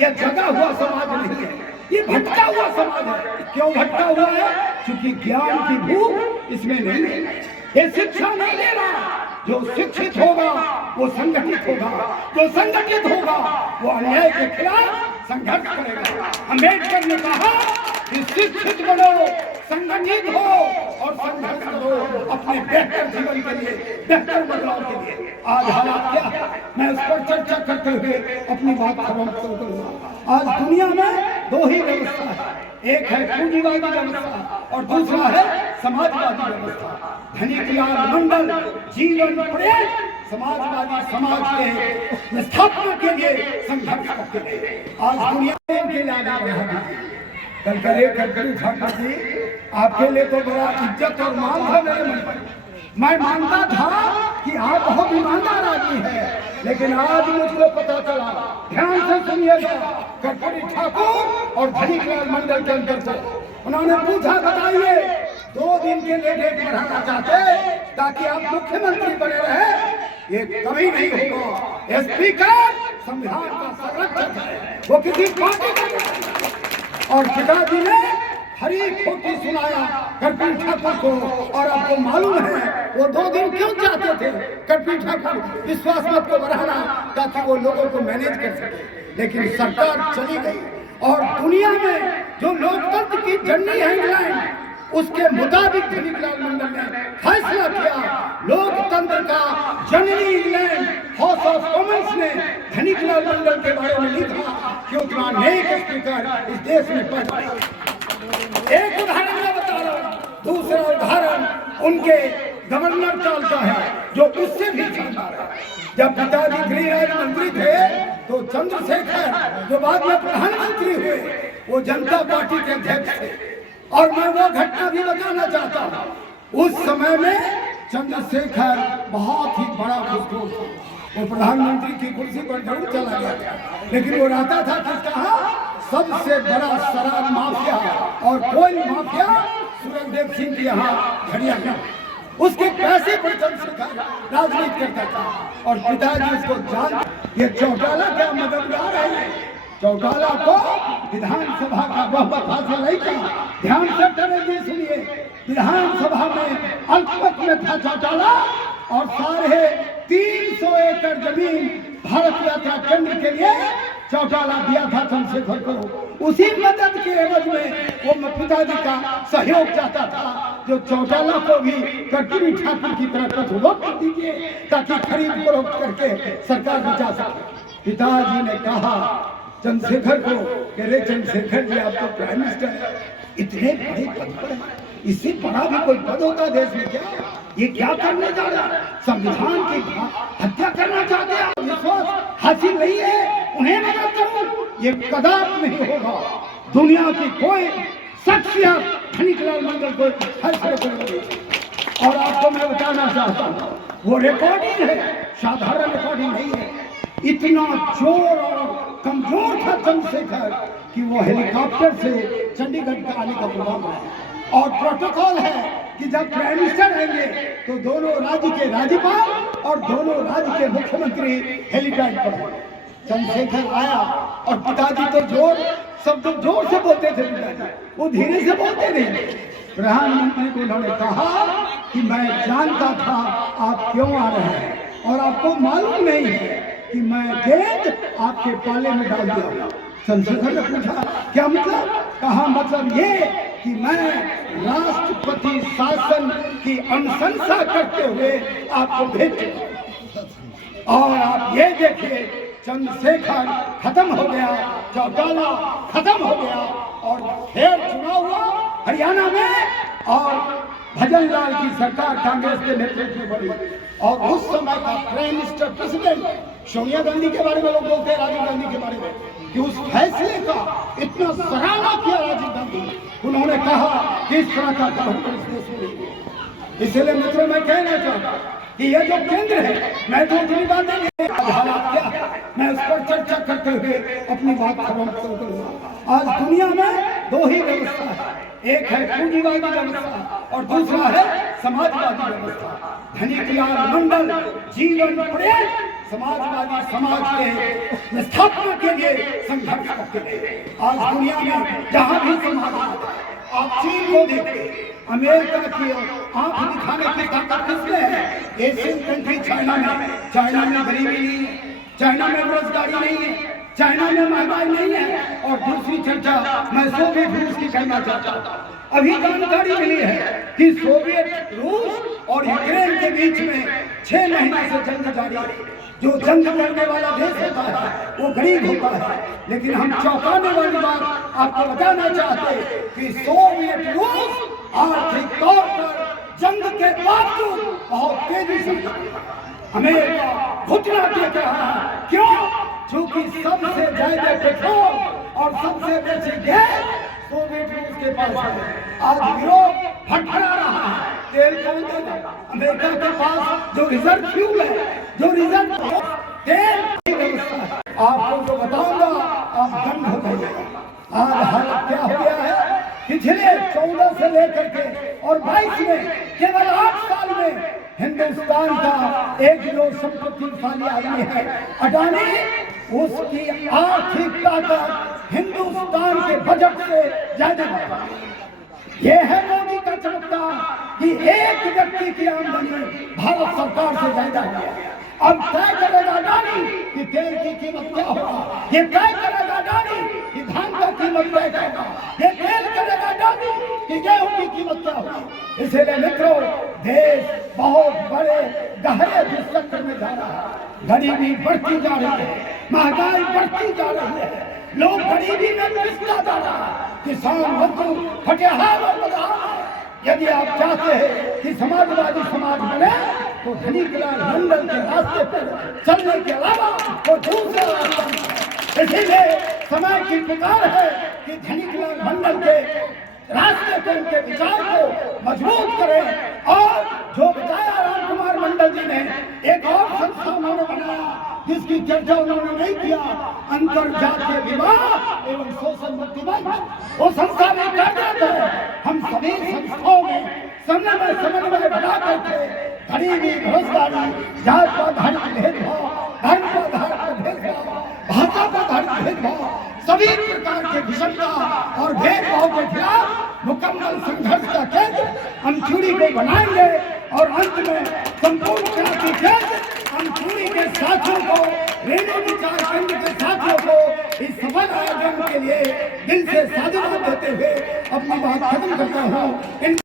यह जगा हुआ समाज नहीं है, ये भटका हुआ समाज है। क्यों भटका हुआ है? क्योंकि ज्ञान की भूख इसमें नहीं है, ये शिक्षा नहीं ले रहा। जो शिक्षित होगा वो संगठित होगा, जो संगठित होगा वो अन्याय के खिलाफ संघर्ष करेगा। अम्बेडकर ने कहा कि शिक्षित बनो, संगठित हो और संघर्ष करो अपने बेहतर जीवन के लिए, बेहतर बदलाव के लिए। आज हालात क्या है, मैं उस पर चर्चा करते हुए अपनी बात समाप्त करूंगा। आज दुनिया में दो ही व्यवस्था है, एक है पूंजीवादी व्यवस्था और दूसरा है समाजवादी व्यवस्था। धनीलाल मंडल जीवन प्रेम समाजवादी समाज के स्थापना के लिए संघर्ष करते हैं। आज दुनिया में इनके लिए आगे बढ़ा है। कल करे गडकरी ठाकुर जी, आपके लिए तो बड़ा इज्जत और मान था मेरे मन पर। मैं मानता था कि आप बहुत ईमानदार आदमी है, लेकिन आज मुझको पता चला, ध्यान से सुनिएगा, गडकरी ठाकुर और धनीलाल मंडल के अंदर से उन्होंने पूछा, बताइए 2 दिन के लिए डेट बढ़ाना चाहते ताकि आप मुख्यमंत्री बने रहे, ये कभी नहीं होगा। स्पीकर संविधान का संरक्षक है, वो किसी पार्टी का नहीं। और पिताजी ने हरी खोटी सुनाया गडकरी ठाकुर को, और आपको मालूम है वो 2 दिन क्यों चाहते थे गडकरी ठाकुर विश्वास मत को बढ़ाना, ताकि वो लोगों को मैनेज कर सके। लेकिन सरकार चली गई और दुनिया में जो लोकतंत्र की जननी है इंग्लैंड, उसके मुताबिक धनीलाल मंडल ने फैसला किया। लोकतंत्र का जननी इंग्लैंड हाउस ऑफ कॉमन्स ने धनीलाल मंडल के बारे में लिखा कि उतना नेक स्पीकर इस देश में पैदा हुआ। एक उदाहरण मैं बता रहा हूँ, दूसरा उदाहरण उनके गवर्नर चाल का है जो उससे भी शानदार है। जब पिताजी गृह राज्य मंत्री थे तो चंद्रशेखर जो बाद में प्रधानमंत्री हुए, वो जनता पार्टी के अध्यक्ष थे। और मैं वो घटना भी बताना चाहता हूँ, उस समय में चंद्रशेखर बहुत ही बड़ा घूसखोर था। वो प्रधानमंत्री की कुर्सी पर जरूर चला गया, लेकिन वो रहता था किसका? सबसे बड़ा शराब माफिया और कोयल माफिया सूरजदेव सिंह के यहाँ घड़िया में, उसके पैसे पर चंद्रशेखर राजनीति करता था। और पिताजी उसको जान, ये चौटाला क्या मददगार है? चौटाला को विधानसभा का बहुमत हासिल नहीं था। ध्यान से करेंगे, सुनिए, विधानसभा में अल्पमत में था चौटाला, और 350 एकड़ जमीन भारत यात्रा केंद्र के लिए चौटाला दिया था चंद्रशेखर को। उसी मदद के एवज में वो पिताजी का सहयोग चाहता था, जो चौटाला को भी गडकरी ठाकुर की तरह कठोर कर दीजिए ताकि खरीद फरोख्त करके सरकार बचा सके। पिताजी ने कहा चंद्रशेखर को, कह रहे चंद्रशेखर जी आप तो प्राइम मिनिस्टर है, इतने बड़े पद पर हैं, इससे बड़ा भी कोई पद होता देश में क्या? ये क्या करने जा रहा है? संविधान की हत्या करना चाहते हैं? विश्वास हासिल नहीं है, उन्हें मदद करो, ये कदापि नहीं होगा। दुनिया की कोई शख्सियत धनीलाल मंडल को फैसले करेगी। और आपको मैं बताना चाहता हूँ, वो रिकॉर्डिंग है, साधारण रिकॉर्डिंग नहीं है। इतना जोर और कमजोर था चंद्रशेखर कि वो हेलीकॉप्टर से चंडीगढ़ का आने का प्रोग्राम है। और प्रोटोकॉल है कि जब प्राइम मिनिस्टर आएंगे तो दोनों राज्य के राज्यपाल और दोनों राज्य के मुख्यमंत्री हेलीपैड पर। चंद्रशेखर आया और पिताजी तो जोर से बोलते थे, पिताजी वो धीरे से बोलते नहीं। प्रधानमंत्री को उन्होंने कहा कि मैं जानता था आप क्यों आ रहे हैं और आपको मालूम नहीं है कि मैं गेंद आपके पाले में डाल दिया। चंद्रशेखर ने पूछा क्या मतलब? कहा मतलब ये कि मैं राष्ट्रपति शासन की अनुशंसा करते हुए आपको भेज चुका। और आप ये देखिए, चंद्रशेखर खत्म हो गया, चौटाला खत्म हो गया, और फिर चुनाव हुआ हरियाणा में और भजनलाल की सरकार कांग्रेस के नेतृत्व में बनी। और उस समय का prime minister president Sonia Gandhi के बारे में लोग बोलते हैं, राजीव गांधी के बारे में, कि उस फैसले का इतना सराहना किया राजीव गांधी। उन्होंने कहा कि इस तरह का गवर्नर इस देश में नहीं है। इसलिए मित्रों मैं कहना चाहता कि ये जो केंद्र है, मैं तो इतनी बातें नहीं, हालात क्या है, मैं उस पर चर्चा करते हुए अपनी बात समाप्त करूंगा। आज दुनिया में दो ही व्यवस्था है, एक है पूंजीवादी व्यवस्था और दूसरा है समाजवादी व्यवस्था। धनीलाल मंडल जीवन प्रेम समाजवादी समाज के स्थापना के लिए संघर्ष करते रहे। आज दुनिया में जहां भी समाज, आप चीन को देखिए, अमेरिका की आंख दिखाने की ताकत किसमें है? एशियन कंट्री चाइना में गरीबी नहीं है, चाइना में बेरोजगारी नहीं है, चाइना में महंगाई नहीं है। और दूसरी चर्चा मैं सोवियत रूस की करना चाहता हूँ। अभी जानकारी मिली है कि सोवियत रूस और यूक्रेन के बीच में 6 महीने से जंग जारी है। जो जंग करने वाला देश होता है वो गरीब होता है। लेकिन हम चौंकाने वाली बात आपको बताना चाहते हैं कि सोवियत रूस आर्थिक तौर पर जंग के बावजूद बहुत तेजी से अमेरिका घुटना टेक रहा है। क्यों? क्योंकि सबसे ज्यादा पेट्रोल और सबसे बेसी गैस सोवियत रूस के पास है। आज यूरोप भटका रहा है, तेल कौन देगा? अमेरिका के पास जो रिजर्व फ्यूल है, जो रिजर्व तेल की व्यवस्था है, आपको जो बताऊंगा आप दंग हो जाइएगा। आज हालत क्या हो गया है? पिछले 14 से लेकर के और 22 में केवल 8 साल में हिंदुस्तान का एक जो संपत्तिशाली आदमी है अडानी, उसकी आर्थिक ताकत हिंदुस्तान के बजट से ज्यादा है। यह है मोदी का चमत्कार कि एक व्यक्ति की आमदनी भारत सरकार से ज्यादा है। अब तय करेगा अडानी कि तेल की कीमत क्या होगा, ये तय करेगा अडानी कि धान का कीमत तय करेगा, ये तय करेगा अडानी कि गेहूं की कीमत क्या होगी। इसलिए मित्रों, देश बहुत बड़े गहरे दुष्चक्र में जा रहा है। गरीबी बढ़ती जा रही है, महंगाई बढ़ती जा रही है, लोग गरीबी में पिसता जा रहा है, किसान मजदूर फटेहाल और बदहाल। यदि आप चाहते हैं कि समाजवादी समाज बने तो धनीकलाल मंडल के रास्ते पर चलने के अलावा वो दूसरा रास्ता नहीं। इसीलिए समय की पुकार है कि धनीकलाल मंडल के रास्ते को, उनके विचार को मजबूत करें। और जो बताया राम कुमार मंडल जी ने, एक और संस्था उन्होंने बनाया जिसकी चर्चा उन्होंने नहीं किया, अंतरजातीय विवाह एवं शोषण मुक्ति मंच। वो संस्था में क्या करता है? हम सभी संस्थाओं में समन्वय बना करके गरीबी, बेरोजगारी, जात पर आधारित भेदभाव, धर्म पर आधारित भेदभाव, भाषा पर आधारित भेदभाव, सभी प्रकार के विषमता और भेदभाव के खिलाफ मुकम्मल संघर्ष का केंद्र हम चूड़ी को बनाएंगे। और अंत में संपूर्ण क्रांति केंद्र हम चूड़ी के साथियों को, रेडियो विचार केंद्र के साथियों को इस सफल आयोजन के लिए दिल से साधुवाद देते हुए अपनी बात खत्म करता हूँ।